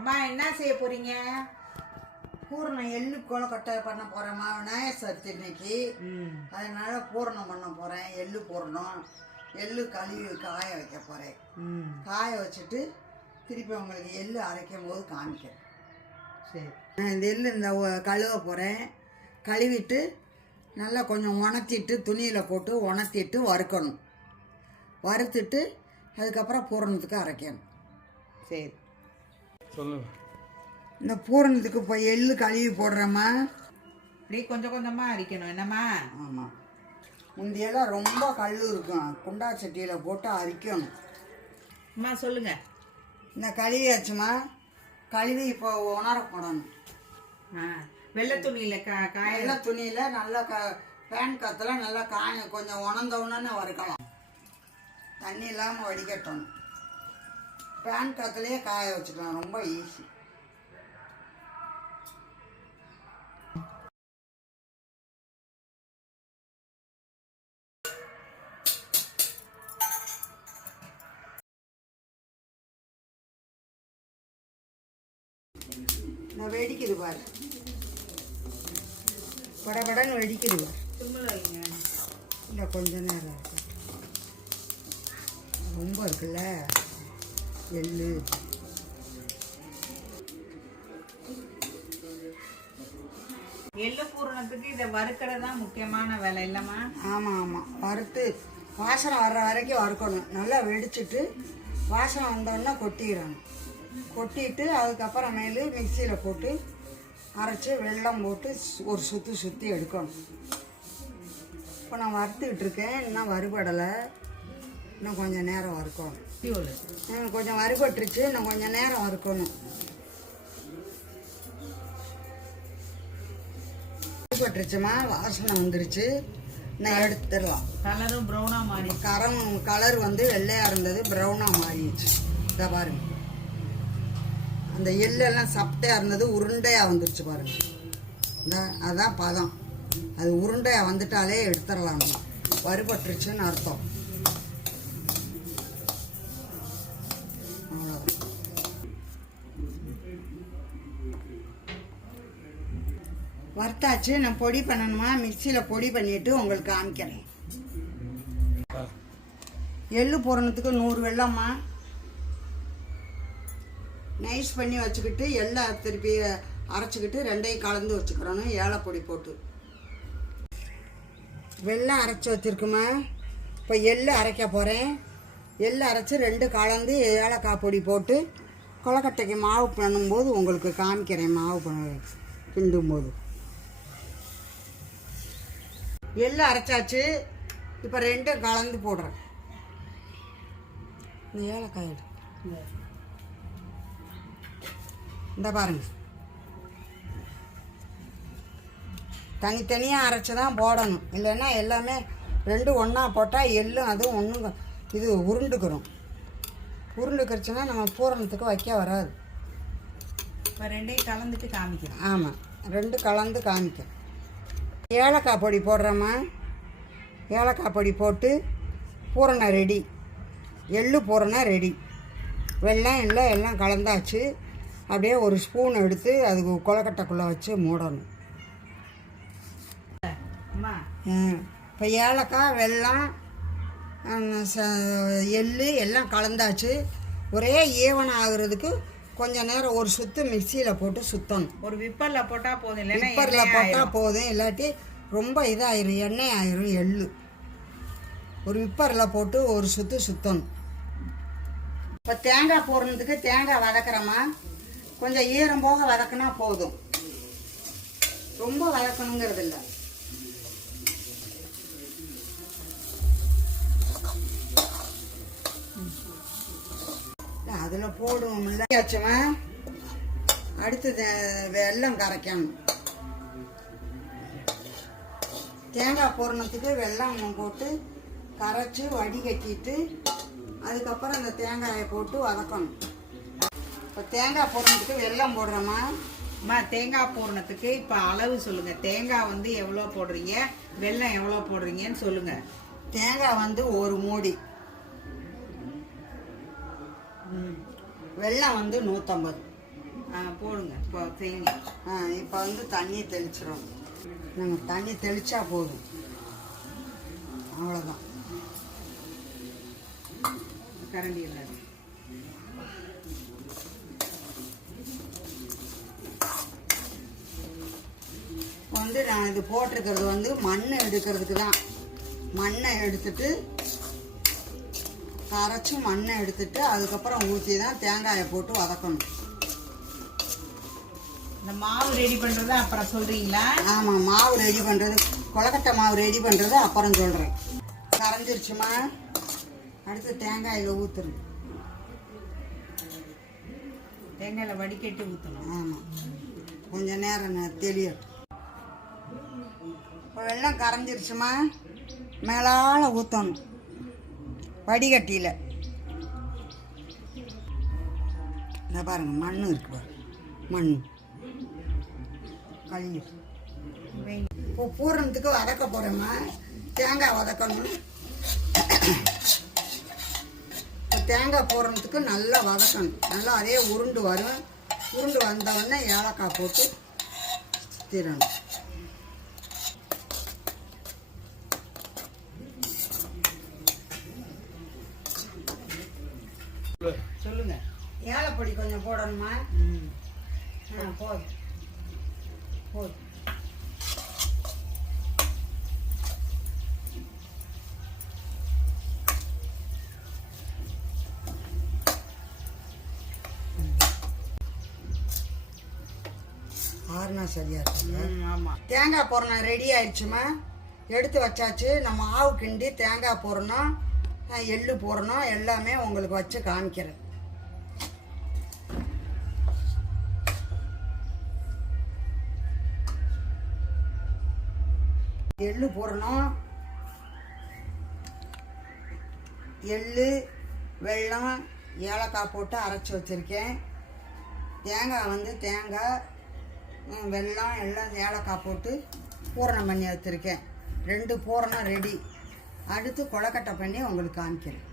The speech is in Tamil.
அம்மா என்ன செய்ய போறீங்க? பூரணம் எள்ளு கொலக்கட்டை பண்ண போகிறேம்மா விநாயகர் சதுர்த்தி இன்னைக்கு. அதனால பூரணம் பண்ண போகிறேன் எள்ளு பூரணம். எள்ளு கழுவி காய வைக்க போகிறேன் காய வச்சுட்டு திருப்பி உங்களுக்கு எள்ளு அரைக்கும் போது காமிக்கிறேன். சரி. நான் இந்த எள்ளு இந்த கழுவ போகிறேன் கழுவிட்டு நல்லா கொஞ்சம் உணர்த்திட்டு துணியில் போட்டு உணர்த்திட்டு வறுக்கணும். வறுத்துட்டு அதுக்கப்புறம் பூரணத்துக்கு அரைக்கணும். சரி. சொல்லுங்க. இந்த பூரணத்துக்கு இப்போ எள்ளு கழுவி போடுறேம்மா. அப்படியே கொஞ்சம் கொஞ்சமா அரிக்கணும் என்னம்மா? ஆமாம் முந்தியெல்லாம் ரொம்ப கல் இருக்கும். குண்டா சட்டியில் போட்டு அரிக்கணும். அம்மா சொல்லுங்க. இந்த கழுவியாச்சுமா? கழுவி இப்போ உணர போடணும். ஆ வெள்ளை துணியில கா காய. வெள்ளை துணியில் நல்லா க ஃபேன் காற்றுல நல்லா காய கொஞ்சம் உணர்ந்த உடனே வறுக்கலாம். தண்ணி இல்லாமல் வடிகட்டணும். ஃபேன் காற்றுலேயே காய வச்சுக்கலாம். ரொம்ப ஈஸி நான் வெடிக்குது பாரு. படபடன்னு வெடிக்குது பாரு. இல்லை கொஞ்ச நேரம் இருக்கு ரொம்ப இருக்குல்ல? எள்ளு. எள்ளு பூரணத்துக்கு இதை வறுக்கிறது தான் முக்கியமான வேலை இல்லைம்மா? ஆமாம் ஆமாம் வறுத்து வாசனை வர்ற வரைக்கும் வறுக்கணும். நல்லா வெடிச்சிட்டு வாசனை வந்தோடனே கொட்டிடணும். கொட்டிட்டு அதுக்கப்புறமேலு மிக்சியில் போட்டு அரைச்சி வெல்லம் போட்டு ஒரு சுற்றி சுற்றி எடுக்கணும். இப்போ நான் வறுத்துக்கிட்டு இருக்கேன். இன்னும் வறுபடலை. இன்னும் கொஞ்சம் நேரம் வறுக்கணும். கொஞ்சம் வறுபட்டுருச்சு இன்னும் கொஞ்சம் நேரம் வறுக்கணும். வறுபட்டுருச்சுமா வாசனை வந்துருச்சு. நான் எடுத்துடலாம். கலரும் ப்ரௌனாக மாறி கரம் கலர் வந்து வெள்ளையாக இருந்தது ப்ரௌனாக மாறிடுச்சு. இதை பாருங்க. அந்த எள்ளெல்லாம் சப்டையாக இருந்தது உருண்டையாக வந்துருச்சு பாருங்க. இந்த அதான் பதம். அது உருண்டையாக வந்துட்டாலே எடுத்துடலாம் வறுபட்டுருச்சுன்னு அர்த்தம். வறுத்தாச்சு நான் பொடி பண்ணணுமா? மிக்சியில் பொடி பண்ணிவிட்டு உங்களுக்கு காமிக்கிறேன். எள்ளு பூரணத்துக்கு நூறு வெள்ளம்மா. நைஸ் பண்ணி வச்சுக்கிட்டு எள்ளை திருப்பி அரைச்சிக்கிட்டு ரெண்டையும் கலந்து வச்சுக்கிறணும். ஏலப்பொடி போட்டு. வெள்ளம் அரைச்சி வச்சுருக்குமா? இப்போ எள்ளு அரைக்க போகிறேன் எள்ளு அரைச்சி ரெண்டு கலந்து ஏலக்காய் பொடி போட்டு கொலக்கட்டைக்கு மாவு பண்ணும்போது உங்களுக்கு காமிக்கிறேன். மாவு பண்ண கிண்டும் போது எள்ளு அரைச்சாச்சு. இப்போ ரெண்டும் கலந்து போடுறேன். இந்த ஏலக்காய் இந்த பாருங்க. தனித்தனியாக அரைச்சி தான் போடணும். இல்லைன்னா எல்லாமே ரெண்டும் ஒன்றா போட்டால் எள்ளும் அதுவும் ஒன்றும் இது உருண்டுக்கிறோம் உருண்டுக்கிறச்சுன்னா நம்ம பூரணத்துக்கு வைக்க வராது. இப்போ ரெண்டையும் கலந்துட்டு காமிக்கிறேன். ஆமாம் ரெண்டு கலந்து காமிக்கிறேன். ஏலக்காய் பொடி போடுறோம்மா. ஏலக்காய் பொடி போட்டு பூரணை ரெடி. எள்ளு பூரணை ரெடி. வெள்ளம் இல்லை எல்லாம் கலந்தாச்சு. அப்படியே ஒரு ஸ்பூன் எடுத்து அதுக்கு கொலக்கட்டைக்குள்ளே வச்சு மூடணும். இப்போ ஏலக்காய் வெல்லம் எள் எல்லாம் கலந்தாச்சு. ஒரே ஈவன் ஆகுறதுக்கு கொஞ்ச நேரம் ஒரு சுத்து மிக்சியில் போட்டு சுற்றணும் ஒரு விப்பரில் போட்டால் போதும் இல்லைன்னா விப்பரில் போட்டால். போதும் இல்லாட்டி ரொம்ப இதாயிரும் எண்ணெய் ஆயிரும் எள்ளு. ஒரு விப்பரில் போட்டு ஒரு சுத்து சுற்றணும் இப்போ தேங்காய் போடுறதுக்கு தேங்காய் வதக்குறோமா கொஞ்சம் ஈரம் போக வதக்குனா போதும். ரொம்ப வதக்கணுங்கிறது இல்லை அதில் போடுவோம்ல ஆச்சுமா அடுத்தது வெல்லம் கரைக்கணும். தேங்காய் பூரணத்துக்கு வெல்லம் போட்டு கரைச்சி வடிகட்டிட்டு அதுக்கப்புறம் அந்த தேங்காயை போட்டு வதக்கணும். இப்போ தேங்காய் பூரணத்துக்கு வெல்லம் போடுறோமா அம்மா தேங்காய் பூரணத்துக்கு இப்போ அளவு சொல்லுங்கள் தேங்காய் வந்து எவ்வளோ போடுறீங்க? வெல்லம் எவ்வளோ போடுறீங்கன்னு சொல்லுங்கள் தேங்காய் வந்து ஒரு மூடி. வெல்லம் வந்து நூற்றம்பது போடுங்க. இப்போ செய்யுங்க. இப்போ வந்து தண்ணி தெளிச்சிடும் நம்ம தண்ணி தெளிச்சா போதும். அவ்வளோதான் கரண்டி இல்லை வந்து நான் இது போட்டிருக்கிறது வந்து மண் எடுக்கிறதுக்கு தான். மண்ணை எடுத்துட்டு அரைச்சி மண்ணை எடுத்துட்டு அதுக்கப்புறம் ஊற்றி தான் தேங்காயை போட்டு வதக்கணும். இந்த மாவு ரெடி பண்றத அப்புறம் சொல்றீங்களா? ஆமாம் மாவு ரெடி பண்ணுறது கொலக்கட்டை மாவு ரெடி பண்ணுறது அப்புறம் சொல்கிறேன் கரைஞ்சிருச்சுமா? அடுத்து தேங்காயில் ஊற்றுருங்க தேங்காயில வடிகட்டி ஊற்றணும் ஆமாம் கொஞ்ச நேரம் தெளியட்டும். இப்போ வெள்ளம் கரைஞ்சிருச்சுமா? மேலால ஊற்றணும் வடிகட்டியில். இந்த பாருங்கள் மண் இருக்கு பாருங்க மண். கழிவு இப்போ பூரணத்துக்கு வதக்க போகிறோம்மா தேங்காய் வதக்கணும். இப்போ தேங்காய் பூரணத்துக்கு நல்லா வதக்கணும். நல்லா அதே உருண்டு வரும். உருண்டு வந்தவுடனே ஏலக்காய் போட்டு திரணும் சொல்லுங்க ஏலப்பொடி கொஞ்சம் போடணுமா. ஆ போதும். போதும். ஆறுனா சரியா ஆமா. தேங்காய் பூரணம் ரெடி ஆயிடுச்சுமா? எடுத்து வச்சாச்சு. நம்ம மாவு கிண்டி தேங்காய் பூரணம் எள்ளு பூரணம் எல்லாமே உங்களுக்கு வச்சு காமிக்கிறேன். எள்ளு பூரணம் எள்ளு வெல்லம் ஏலக்காய் போட்டு அரைச்சி வச்சுருக்கேன். தேங்காய் வந்து தேங்காய் வெள்ளம் வெல்லம் எல்லாம் ஏலக்காய் போட்டு பூரணம் பண்ணி வச்சுருக்கேன். ரெண்டு பூரணம் ரெடி. அடுத்து கொழக்கட்டை பண்ணி உங்களுக்கு காமிக்கிறேன்.